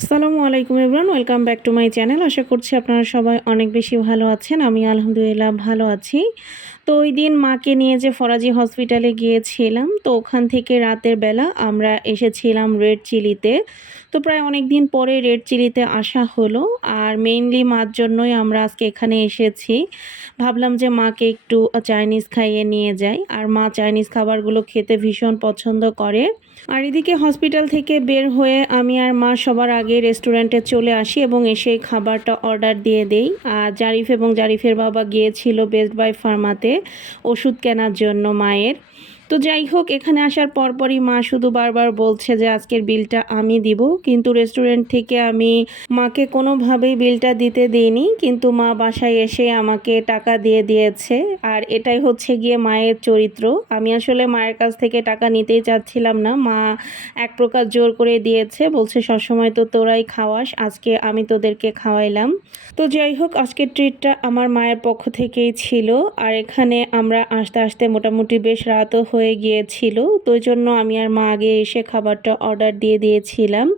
আসসালামু আলাইকুম everyone welcome back to my channel. আশা করছি আপনারা সবাই অনেক বেশি ভালো আছেন, আমি আলহামদুলিল্লাহ ভালো আছি। তো ওই দিন মাকে নিয়ে যে ফরাজি হসপিটালে গিয়েছিলাম, তো ওখান থেকে রাতের বেলা আমরা এসেছিলাম রেড চিলিতে। তো প্রায় অনেক দিন পরে রেড চিলিতে আসা হলো, আর মেইনলি মার জন্যই আমরা আজকে এখানে এসেছি। ভাবলাম যে মাকে একটু চাইনিজ খাইয়ে নিয়ে যাই, আর মা চাইনিজ খাবারগুলো খেতে ভীষণ পছন্দ করে। আর এদিকে হসপিটাল থেকে বের হয়ে আমি আর মা সবার আগে রেস্টুরেন্টে চলে আসি এবং এসে খাবারটা অর্ডার দিয়ে দেই। আর জারিফ এবং জারিফের বাবা গিয়েছিল বেস্ট বাই ফার্মাতে ওষুধ কেনার জন্য মায়ের। তো যাই হোক, এখানে আসার পরপরই মা শুধু বারবার বলছে যে আজকের বিলটা আমি দিব। কিন্তু রেস্টুরেন্ট থেকে আমি মাকে কোনোভাবেই বিলটা দিতে দিইনি। কিন্তু মা বাসায় এসে আমাকে টাকা দিয়ে দিয়েছে। আর এটাই হচ্ছে গিয়ে মায়ের চরিত্র। আমি আসলে মায়ের কাছ থেকে টাকা নিতেই চাচ্ছিলাম না। মা এক প্রকার জোর করে দিয়েছে, বলছে, সবসময় তো তোরাই খাওয়াস, আজকে আমি তোদেরকে খাওয়াইলাম। তো যাই হোক, আজকের ট্রিটটা আমার মায়ের পক্ষ থেকেই ছিল। আর এখানে আমরা আসতে আসতে মোটামুটি বেশ রাতও হয়ে গিয়েছিল। তো জন্য আমি আর মা আগে এসে খাবারটা অর্ডার দিয়ে দিয়েছিলাম।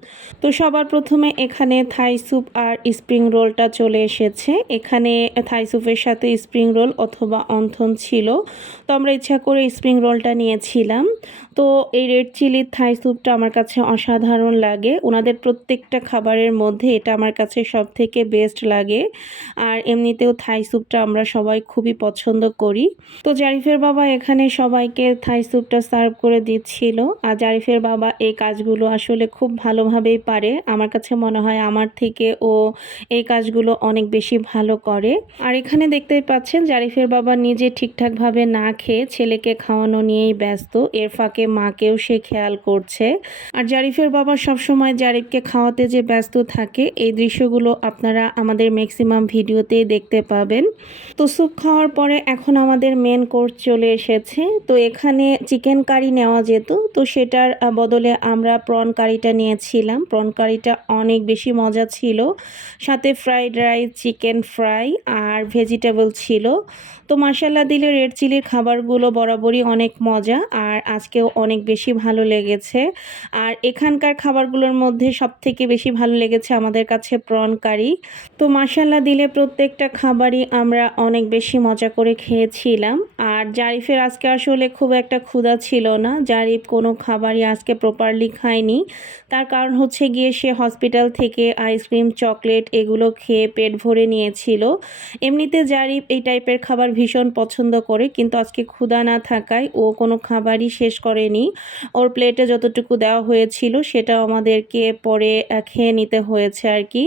তো সবার প্রথমে এখানে থাই স্যুপ আর স্প্রিং রোলটা চলে এসেছে। এখানে থাই স্যুপের সাথে স্প্রিং রোল অথবা অন্থন ছিল। তো আমরা ইচ্ছা করে স্প্রিং রোলটা নিয়েছিলাম। তো এই রেড চিলি থাই স্যুপটা আমার কাছে অসাধারণ লাগে। ওনাদের প্রত্যেকটা খাবারের মধ্যে এটা আমার কাছে সব থেকে বেস্ট লাগে। আর এমনিতেও থাই স্যুপটা আমরা সবাই খুবই পছন্দ করি। তো জারিফের বাবা এখানে সবাইকে থাই স্যুপটা সার্ভ করে দিচ্ছিল। আর জারিফের বাবা এই কাজগুলো আসলে খুব ভালোভাবেই পারে। আমার কাছে মনে হয় আমার থেকে ও এই কাজগুলো অনেক বেশি ভালো করে। আর এখানে দেখতেই পাচ্ছেন, জারিফের বাবা নিজে ঠিকঠাকভাবে না খেয়ে ছেলেকে খাওয়ানো নিয়েই ব্যস্ত। এর ফাঁকে মাকেও সে খেয়াল করছে। আর জারিফের বাবা সবসময় জারিফকে খাওয়াতে যে ব্যস্ত থাকে, এই দৃশ্যগুলো আপনারা আমাদের ম্যাক্সিমাম ভিডিওতেই দেখতে পাবেন। তো স্যুপ খাওয়ার পরে এখন আমাদের মেন কোর্স চলে এসেছে। তো এখানে চিকেন কারি নেওয়া যেত। তো সেটার বদলে আমরা প্রন কারিটা নিয়েছিলাম। প্রন কারিটা অনেক বেশি মজা ছিল। সাথে ফ্রাইড রাইস চিকেন ফ্রাই আর ভেজিটেবল ছিল। তো মশালা দিলে রেড চিলির খাবারগুলো বরাবরই অনেক মজা। আর আজকেও অনেক বেশি ভালো লেগেছে। আর এখানকার খাবারগুলোর মধ্যে সব থেকে বেশি ভালো লেগেছে আমাদের কাছে প্রন কারি তো মশালা দিলে প্রত্যেকটা খাবারই আমরা অনেক বেশি মজা করে খেয়েছিলাম। আর জারিফের আজকে আসলে খুব একটা ক্ষুধা ছিল না। জারিফ কোনো খাবারই আজকে প্রপারলি খায়নি। তার কারণ হচ্ছে গিয়ে সে হসপিটাল থেকে আইসক্রিম চকলেট এগুলো খেয়ে পেট ভরে নিয়েছিল। এমনিতে জারিফ এই টাইপের খাবার ভীষণ পছন্দ করে, কিন্তু আজকে ক্ষুধা না থাকায় ও কোনো খাবারই শেষ করেনি ওর প্লেটে যতটুকু দেওয়া হয়েছিল সেটা আমাদেরকে পরে খেয়ে নিতে হয়েছে আর কি।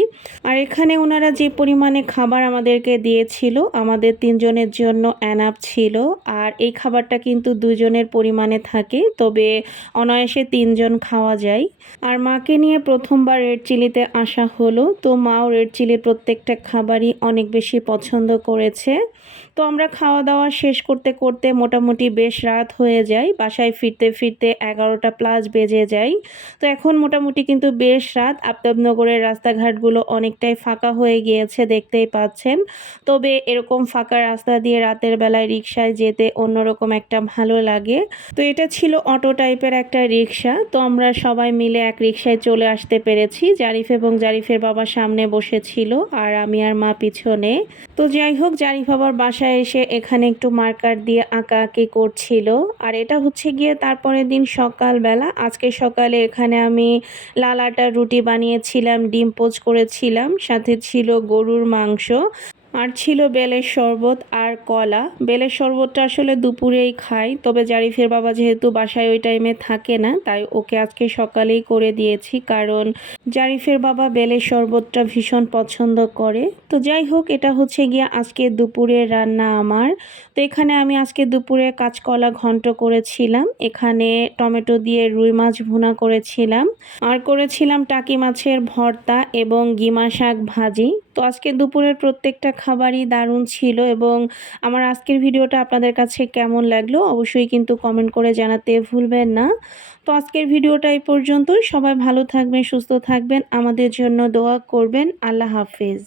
আর এখানে ওনারা যে পরিমাণে খাবার আমাদেরকে দিয়েছিল, আমাদের তিনজনের জন্য অ্যানাপ ছিল। আর এই খাবারটা কিন্তু দুজনের পরিমাণে থাকে, তবে অনায়াসে তিনজন খাওয়া যায়। আর মাকে নিয়ে প্রথমবার রেড চিলিতে আসা হলো, তো মাও রেড চিলির প্রত্যেকটা খাবারই অনেক বেশি পছন্দ করেছে। তো আমরা খাওয়া দাওয়া শেষ করতে করতে মোটামুটি বেশ রাত হয়ে যায়, বাসায় ফিরতে ফিরতে ফিরতে এগারোটা প্লাস বেজে যায়। তো এখন মোটামুটি কিন্তু বেশ রাত। আফতাবনগরের রাস্তাঘাটগুলো অনেকটাই ফাঁকা হয়ে গিয়েছে দেখতেই পাচ্ছেন। তবে এরকম ফাঁকা রাস্তা দিয়ে রাতের বেলায় রিক্সায় যেতে অন্যরকম একটা ভালো লাগে। তো এটা ছিল অটো টাইপের একটা রিক্সা তো আমরা সবাই মিলে এক রিক্সায় চলে আসতে পেরেছি। জারিফ এবং জারিফের বাবা সামনে বসেছিল আর আমি আর মা পিছনে। তো যাই হোক, জারিফ বাবার বাসায় এসে এখানে একটু মার্কার দিয়ে আঁকা আঁকি করছিল। আর এটা হচ্ছে গিয়ে তারপরের দিন সকালবেলা, আজকে সকালে এখানে আমি লালাটার রুটি বানিয়েছিলাম, ডিম পোচ করেছিলাম, সাথে ছিল গরুর মাংস। আর ছিল বেলের শরবত আর কলা। বেলের শরবতটা আসলে দুপুরেই খাই, তবে জারিফের বাবা যেহেতু বাসায় ওই টাইমে থাকে না, তাই ওকে আজকে সকালেই করে দিয়েছি, কারণ জারিফের বাবা বেলের শরবতটা ভীষণ পছন্দ করে। তো যাই হোক, এটা হচ্ছে গিয়ে আজকে দুপুরের রান্না আমার। তো এখানে আমি আজকে দুপুরে কাঁচকলা ঘন্ট করেছিলাম, এখানে টমেটো দিয়ে রুই মাছ ভুনা করেছিলাম, আর করেছিলাম টাকি মাছের ভর্তা এবং গিমা শাক ভাজি। তো আজকে দুপুরের প্রত্যেকটা খাবারই দারুণ ছিল এবং আমার আজকের ভিডিওটা আপনাদের কাছে কেমন লাগল অবশ্যই কিন্তু কমেন্ট করে জানাতে ভুলবেন না। তো আজকের ভিডিওটা এই পর্যন্তই। সবাই ভালো থাকবেন, সুস্থ থাকবেন। আমাদের জন্য দোয়া করবেন। আল্লাহ হাফিজ।